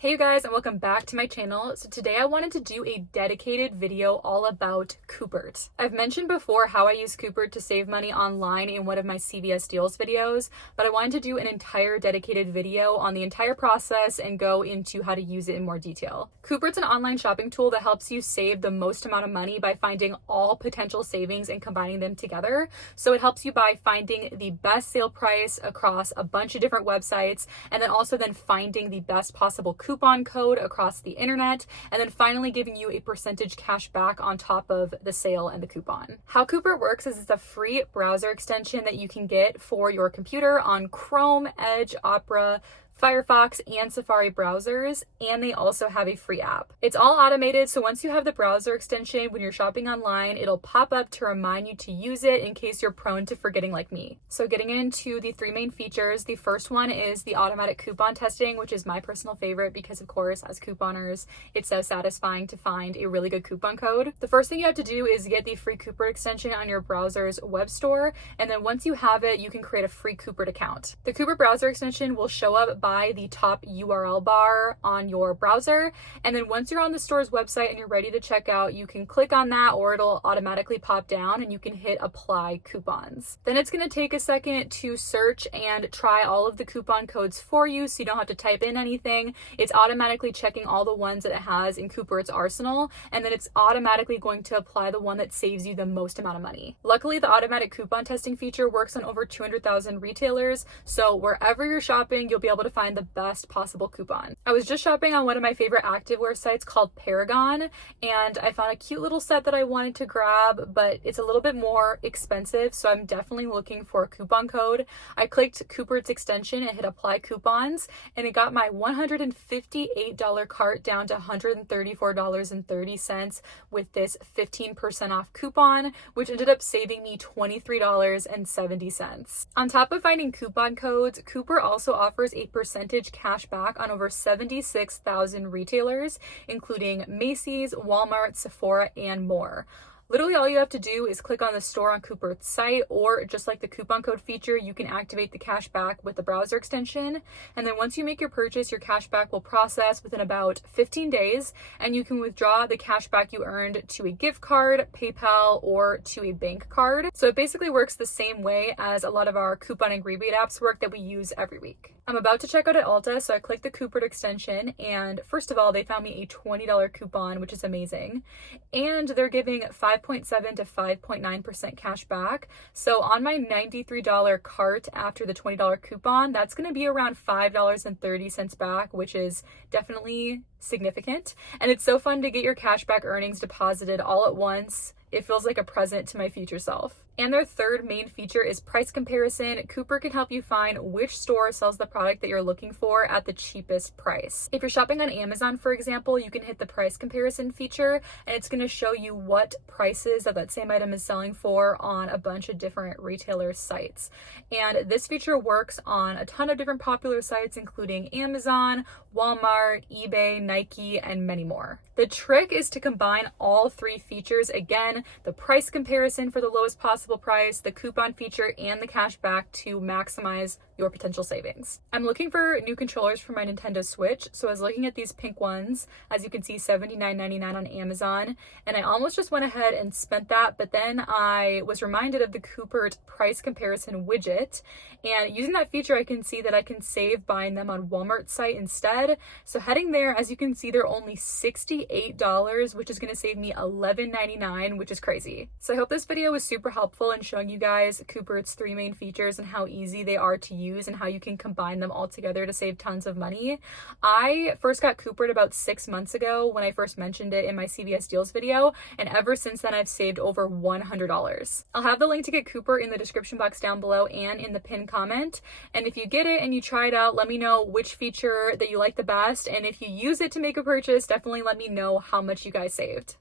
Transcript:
Hey you guys, and welcome back to my channel. So today I wanted to do a dedicated video all about Coupert. I've mentioned before how I use Coupert to save money online in one of my CVS deals videos, but I wanted to do an entire dedicated video on the entire process and go into how to use it in more detail. Coupert's an online shopping tool that helps you save the most amount of money by finding all potential savings and combining them together. So it helps you by finding the best sale price across a bunch of different websites, and then also finding the best possible coupon code across the internet, and then finally giving you a percentage cash back on top of the sale and the coupon. How Coupert works is it's a free browser extension that you can get for your computer on Chrome, Edge, Opera, Firefox, and Safari browsers, and they also have a free app. It's all automated, so once you have the browser extension, when you're shopping online, it'll pop up to remind you to use it in case you're prone to forgetting like me. So getting into the three main features, the first one is the automatic coupon testing, which is my personal favorite because, of course, as couponers, it's so satisfying to find a really good coupon code. The first thing you have to do is get the free Coupert extension on your browser's web store, and then once you have it, you can create a free Coupert account. The Coupert browser extension will show up by the top URL bar on your browser, and then once you're on the store's website and you're ready to check out, you can click on that or it'll automatically pop down and you can hit apply coupons. Then it's going to take a second to search and try all of the coupon codes for you, so you don't have to type in anything. It's automatically checking all the ones that it has in Coupert's arsenal, and then it's automatically going to apply the one that saves you the most amount of money. Luckily, the automatic coupon testing feature works on over 200,000 retailers, so wherever you're shopping, you'll be able to find the best possible coupon. I was just shopping on one of my favorite activewear sites called Paragon, and I found a cute little set that I wanted to grab, but it's a little bit more expensive, so I'm definitely looking for a coupon code. I clicked Coupert's extension and hit apply coupons, and it got my $158 cart down to $134.30 with this 15% off coupon, which ended up saving me $23.70. On top of finding coupon codes, Coupert also offers a percentage cash back on over 76,000 retailers, including Macy's, Walmart, Sephora, and more. Literally all you have to do is click on the store on Coupert's site, or just like the coupon code feature, you can activate the cash back with the browser extension. And then once you make your purchase, your cash back will process within about 15 days, and you can withdraw the cash back you earned to a gift card, PayPal, or to a bank card. So it basically works the same way as a lot of our coupon and rebate apps work that we use every week. I'm about to check out at Ulta, so I clicked the Coupert extension, and first of all, they found me a $20 coupon, which is amazing. And they're giving 5.7 to 5.9% cash back. So on my $93 cart after the $20 coupon, that's going to be around $5.30 back, which is definitely significant. And it's so fun to get your cashback earnings deposited all at once. It feels like a present to my future self. And their third main feature is price comparison. Coupert can help you find which store sells the product that you're looking for at the cheapest price. If you're shopping on Amazon, for example, you can hit the price comparison feature, and it's going to show you what prices that same item is selling for on a bunch of different retailer sites. And this feature works on a ton of different popular sites, including Amazon, Walmart, eBay, Nike, and many more. The trick is to combine all three features. Again, the price comparison for the lowest possible price, the coupon feature, and the cash back to maximize your potential savings. I'm looking for new controllers for my Nintendo Switch, so I was looking at these pink ones. As you can see, $79.99 on Amazon, and I almost just went ahead and spent that, but then I was reminded of the Coupert price comparison widget, and using that feature, I can see that I can save buying them on Walmart's site instead. So heading there, as you can see, they're only $68, which is going to save me $11.99, which is crazy. So I hope this video was super helpful in showing you guys Coupert's three main features and how easy they are to use and how you can combine them all together to save tons of money. I first got Coupert about 6 months ago when I first mentioned it in my CVS deals video, and ever since then I've saved over $100. I'll have the link to get Coupert in the description box down below and in the pinned comment. And if you get it and you try it out, let me know which feature that you like the best, and if you use it to make a purchase, definitely let me know how much you guys saved.